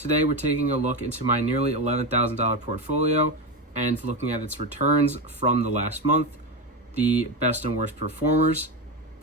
Today we're taking a look into my nearly $11,000 portfolio and looking at its returns from the last month, the best and worst performers,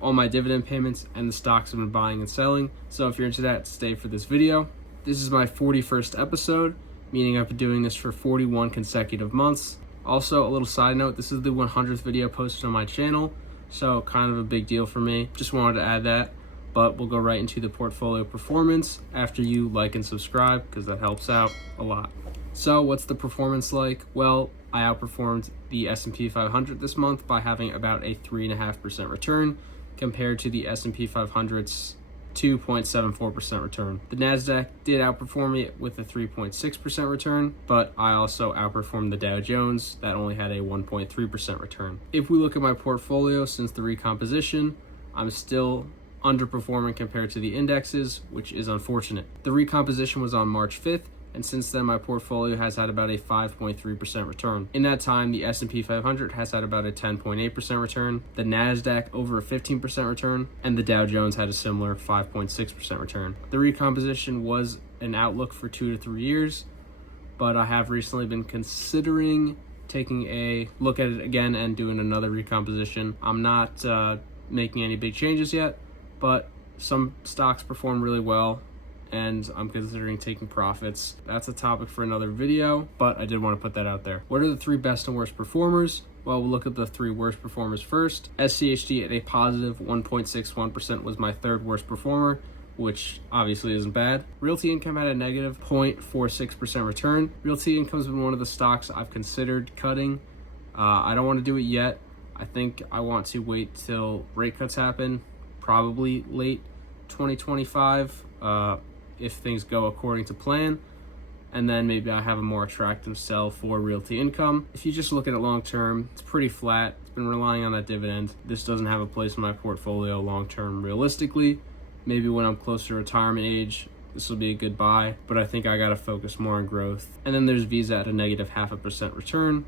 all my dividend payments, and the stocks I've been buying and selling. So if you're into that, stay for this video. This is my 41st episode, meaning I've been doing this for 41 consecutive months. Also, a little side note, this is the 100th video posted on my channel, so kind of a big deal for me. Just wanted to add that, but we'll go right into the portfolio performance after you like and subscribe, because that helps out a lot. So what's the performance like? Well, I outperformed the S&P 500 this month by having about a 3.5% return compared to the S&P 500's 2.74% return. The NASDAQ did outperform me with a 3.6% return, but I also outperformed the Dow Jones that only had a 1.3% return. If we look at my portfolio since the recomposition, I'm still underperforming compared to the indexes, which is unfortunate. The recomposition was on March 5th, and since then my portfolio has had about a 5.3% return. In that time, the S&P 500 has had about a 10.8% return, the NASDAQ over a 15% return, and the Dow Jones had a similar 5.6% return. The recomposition was an outlook for 2 to 3 years, but I have recently been considering taking a look at it again and doing another recomposition. I'm not making any big changes yet, but some stocks perform really well, and I'm considering taking profits. That's a topic for another video, but I did want to put that out there. What are the 3 best and worst performers? Well, we'll look at the 3 worst performers first. SCHD at a positive 1.61% was my 3rd worst performer, which obviously isn't bad. Realty Income had a negative 0.46% return. Realty Income has been one of the stocks I've considered cutting. I don't want to do it yet. I think I want to wait till rate cuts happen, probably late 2025. If things go according to plan, and then maybe I have a more attractive sell for Realty Income. If you just look at it long term, it's pretty flat. It's been relying on that dividend. This doesn't have a place in my portfolio long term realistically. Maybe when I'm closer to retirement age, this will be a good buy, but I think I gotta focus more on growth. And then there's Visa at a negative 0.5% return.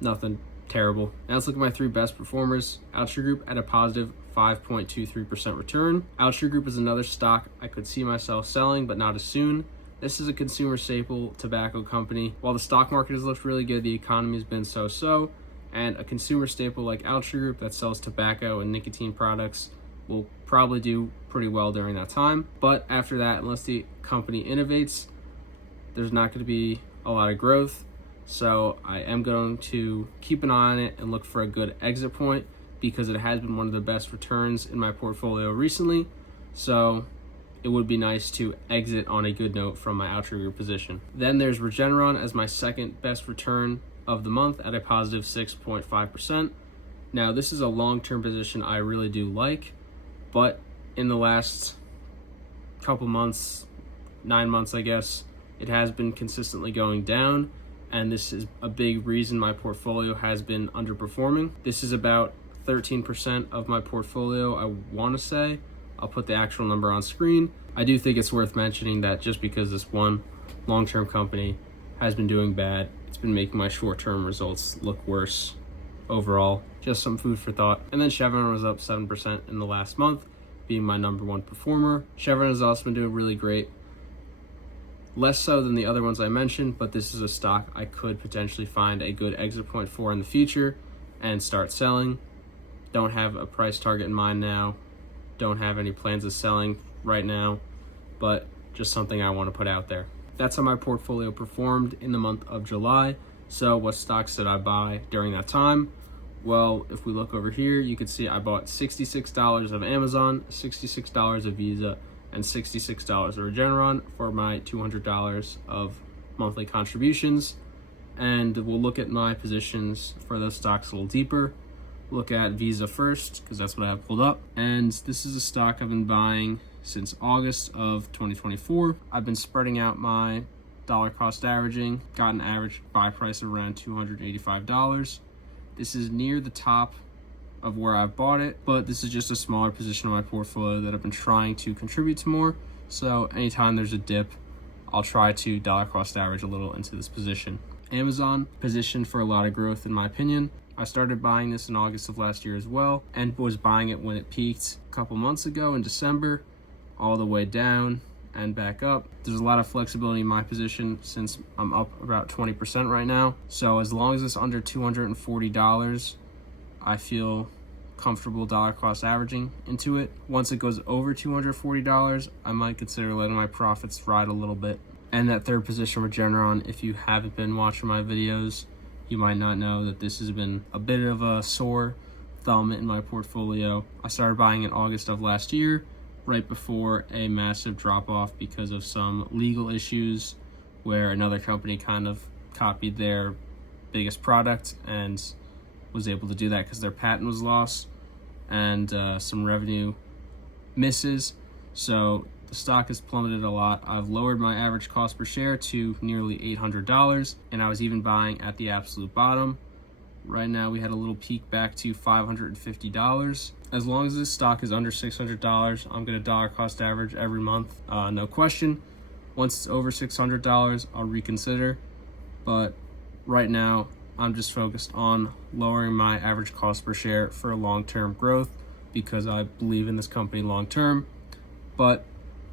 Nothing terrible. Now let's look at my 3 best performers. Altria Group at a positive 5.23% return. Altria Group is another stock I could see myself selling, but not as soon. This is a consumer staple tobacco company. While the stock market has looked really good, the economy has been so-so, and a consumer staple like Altria Group that sells tobacco and nicotine products will probably do pretty well during that time. But after that, unless the company innovates, there's not going to be a lot of growth. So I am going to keep an eye on it and look for a good exit point, because it has been one of the best returns in my portfolio recently. So it would be nice to exit on a good note from my Altria Group position. Then there's Regeneron as my 2nd best return of the month at a positive 6.5%. Now this is a long-term position I really do like, but in the last couple months, 9 months I guess, it has been consistently going down, and this is a big reason my portfolio has been underperforming. This is about 13% of my portfolio, I want to say. I'll put the actual number on screen. I do think it's worth mentioning that just because this one long-term company has been doing bad, it's been making my short-term results look worse overall. Just some food for thought. And then Chevron was up 7% in the last month, being my number 1 performer. Chevron has also been doing really great. Less so than the other ones I mentioned, but this is a stock I could potentially find a good exit point for in the future and start selling. Don't have a price target in mind now. Don't have any plans of selling right now, but just something I want to put out there. That's how my portfolio performed in the month of July. So what stocks did I buy during that time? Well, if we look over here, you can see I bought $66 of Amazon, $66 of Visa, and $66 of Regeneron for my $200 of monthly contributions. And we'll look at my positions for those stocks a little deeper. Look at Visa first, because that's what I have pulled up. And this is a stock I've been buying since August of 2024. I've been spreading out my dollar cost averaging, got an average buy price of around $285. This is near the top of where I've bought it, but this is just a smaller position in my portfolio that I've been trying to contribute to more. So anytime there's a dip, I'll try to dollar cost average a little into this position. Amazon, positioned for a lot of growth in my opinion. I started buying this in August of last year as well, and was buying it when it peaked a couple months ago in December, all the way down, and back up. There's a lot of flexibility in my position since I'm up about 20% right now. So as long as it's under $240, I feel comfortable dollar cost averaging into it. Once it goes over $240, I might consider letting my profits ride a little bit. And that third position Regeneron, if you haven't been watching my videos, you might not know that this has been a bit of a sore thumb in my portfolio. I started buying in August of last year, right before a massive drop-off because of some legal issues where another company kind of copied their biggest product and was able to do that because their patent was lost, and some revenue misses. So the stock has plummeted a lot. I've lowered my average cost per share to nearly $800, and I was even buying at the absolute bottom. Right now we had a little peak back to $550. As long as this stock is under $600, I'm going to dollar cost average every month, no question. Once it's over $600, I'll reconsider, but right now I'm just focused on lowering my average cost per share for long-term growth because I believe in this company long-term. But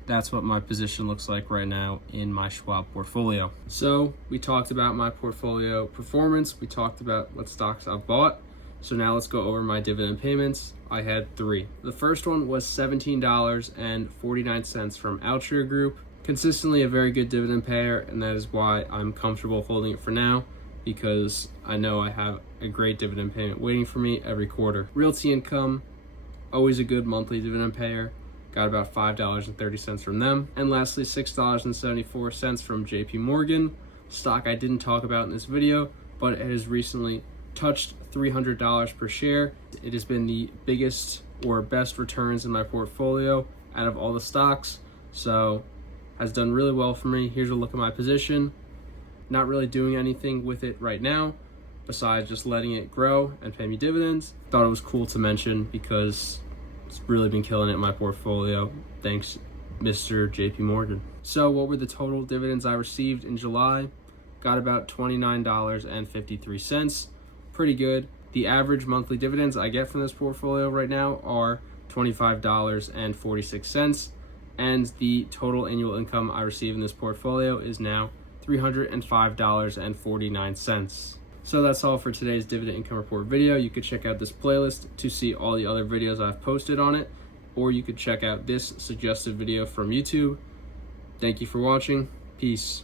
that's what my position looks like right now in my Schwab portfolio. So we talked about my portfolio performance. We talked about what stocks I've bought. So now let's go over my dividend payments. I had 3. The first one was $17.49 from Altria Group. Consistently a very good dividend payer, and that is why I'm comfortable holding it for now, because I know I have a great dividend payment waiting for me every quarter. Realty Income, always a good monthly dividend payer. Got about $5.30 from them. And lastly, $6.74 from JP Morgan, stock I didn't talk about in this video, but it has recently touched $300 per share. It has been the biggest or best returns in my portfolio out of all the stocks, so has done really well for me. Here's a look at my position. Not really doing anything with it right now besides just letting it grow and pay me dividends. Thought it was cool to mention because it's really been killing it in my portfolio. Thanks, Mr. JP Morgan. So what were the total dividends I received in July? Got about $29.53. Pretty good. The average monthly dividends I get from this portfolio right now are $25.46. And the total annual income I receive in this portfolio is now $305.49. So that's all for today's dividend income report video. You could check out this playlist to see all the other videos I've posted on it, or you could check out this suggested video from YouTube. Thank you for watching. Peace.